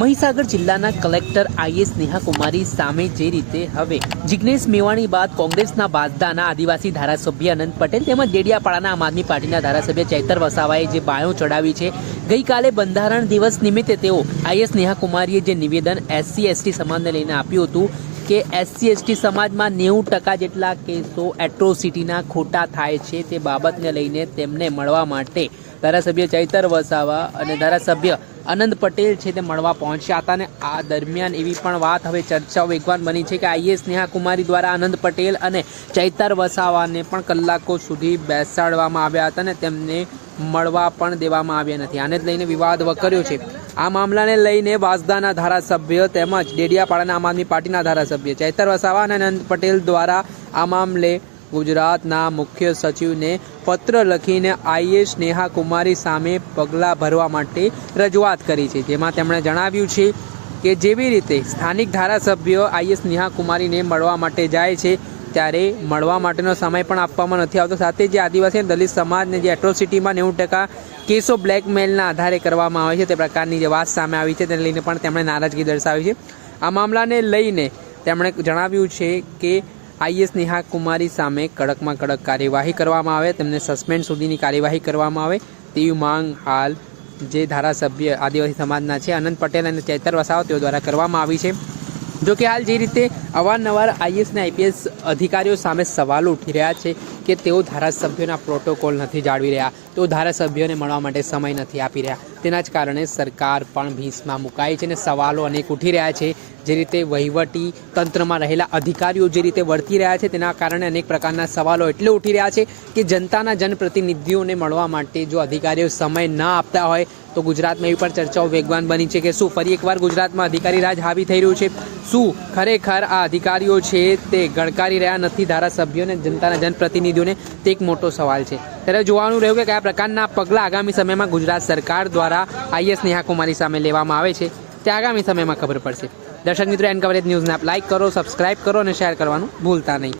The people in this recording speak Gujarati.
મહીસાગર જિલ્લાના કલેક્ટર આઈએસ નેહા કુમારી સામે જે રીતે હવે જિજ્ઞેશ મેવાણી બાદ કોંગ્રેસના બાદદાના આદિવાસી ધારાસભ્ય અનંત પટેલ તેમજ ડેડિયાપાડાના આમ આદમી પાર્ટીના ધારાસભ્ય ચૈતર વસાવાએ જે બાયો ચડાવી છે, ગઈકાલે બંધારણ દિવસ નિમિત્તે તેઓ આઈએસ નેહા કુમારીએ જે નિવેદન એસસી, એસટી સમાજને લઈને આપ્યું હતું કે એસસી એસટી સમાજમાં નેવું ટકા જેટલા કેસો એટ્રોસિટીના ખોટા થાય છે તે બાબતને લઈને તેમને મળવા માટે ધારાસભ્ય ચૈતર વસાવા અને ધારાસભ્ય આનંદ પટેલ છે તે મળવા પહોંચ્યા હતા અને આ દરમિયાન એવી પણ વાત હવે ચર્ચાઓ વેગવાન બની છે કે આઈએસ નેહા કુમારી દ્વારા આનંદ પટેલ અને ચૈતર વસાવાને પણ કલાકો સુધી બેસાડવામાં આવ્યા હતા અને તેમને મળવા પણ દેવામાં આવ્યા નથી. આને જ લઈને વિવાદ વકર્યો છે. આ મામલાને લઈને વાસદાના ધારાસભ્ય તેમજ ડેડિયાપાડાના આમ આદમી પાર્ટીના ધારાસભ્ય ચૈતર વસાવા અને અનંત પટેલ દ્વારા આ મામલે ગુજરાતના મુખ્ય સચિવને પત્ર લખીને આઈએસ નેહા કુમારી સામે પગલાં ભરવા માટે રજૂઆત કરી છે. જેમાં તેમણે જણાવ્યું છે કે જેવી રીતે સ્થાનિક ધારાસભ્યો આઈએસ નેહા કુમારીને મળવા માટે જાય છે ત્યારે મળવા માટેનો સમય પણ આપવામાં નથી આવતો. સાથે જે આદિવાસી દલિત સમાજને જે એટ્રોસિટીમાં નેવું ટકા કેસો બ્લેકમેલના આધારે કરવામાં આવે છે તે પ્રકારની જે વાત સામે આવી છે, તેને લઈને પણ તેમણે નારાજગી દર્શાવી છે. આ મામલાને લઈને તેમણે જણાવ્યું છે કે આઈએસ નેહા કુમારી સામે કડકમાં કડક કાર્યવાહી કરવામાં આવે, તેમને સસ્પેન્ડ સુધીની કાર્યવાહી કરવામાં આવે તેવી માંગ હાલ જે ધારાસભ્ય આદિવાસી સમાજના છે, અનંત પટેલ અને ચેતર વસાવ તેઓ દ્વારા કરવામાં આવી છે. જો કે હાલ જે રીતે અવારનવાર આઈએસ અને આઈપીએસ અધિકારીઓ સામે સવાલો ઉઠી રહ્યા છે કે તેઓ ધારાસભ્યોના પ્રોટોકોલ નથી જાળવી રહ્યા, તેઓ ધારાસભ્યોને મળવા માટે સમય નથી આપી રહ્યા. તેના જ કારણે સરકાર પણ ભીંસમાં મુકાઈ છે અને સવાલો અનેક ઉઠી રહ્યા છે જે રીતે વહીવટી તંત્રમાં રહેલા અધિકારીઓ જે રીતે વર્તી રહ્યા છે, તેના કારણે અનેક પ્રકારના સવાલો એટલે ઉઠી રહ્યા છે કે જનતાના જનપ્રતિનિધિઓને મળવા માટે જો અધિકારીઓ સમય ન આપતા હોય, તો ગુજરાતમાં એવી પણ ચર્ચાઓ વેગવાન બની છે કે શું ફરી એકવાર ગુજરાતમાં અધિકારી રાજ હાવી થઈ રહ્યું છે? શું ખરેખર આ અધિકારીઓ છે તે ગણકારી રહ્યા નથી? ધારાસભ્યોને, જનતાના જનપ્રતિનિધિઓને તે એક મોટો સવાલ છે. ત્યારે જોવાનું રહ્યું કે કયા પ્રકારના પગલાં આગામી સમયમાં ગુજરાત સરકાર દ્વારા આઈએસ નેહા કુમારી સામે લેવામાં આવે છે. તે આગામી સમયમાં ખબર પડશે. દર્શક મિત્રો એન કવરેજ ન્યૂઝને આપ લાઇક કરો સબસ્ક્રાઇબ કરો અને શેર કરવાનું ભૂલતા નહીં.